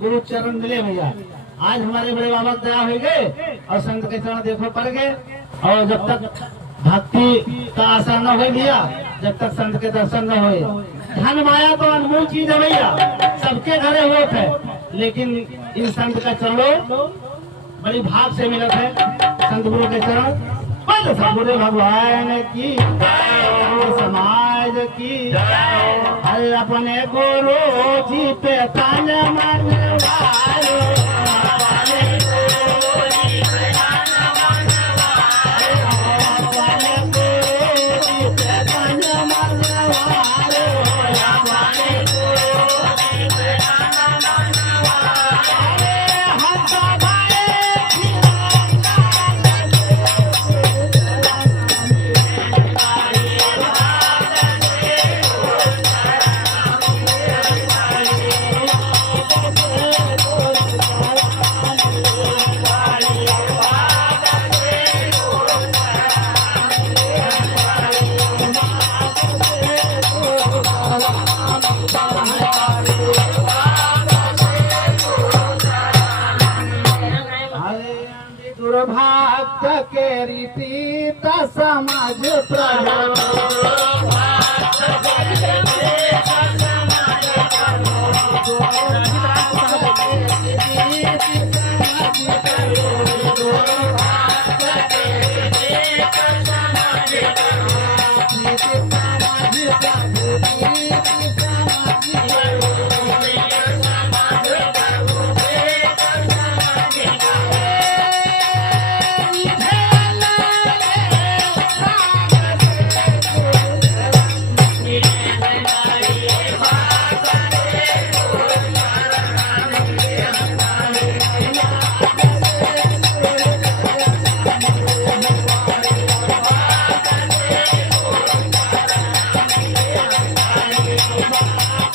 गुरु चरण मिले भैया। आज हमारे बड़े बाबा दया हो गए और संत के चरण देखो पड़ गए। और जब तक भक्ति का आशा न हो भैया, जब तक संत के दर्शन न हो, धन माया तो अनमोल चीज है भैया, सबके घरे होत है, लेकिन इन संत का चरणों बड़ी भाग से मिलत है। संत गुरु के चरण सतगुरु भगवान की, समाज की, अपने गुरु जी पे तन मन वालो, भक्त के रीति समाज प्रभु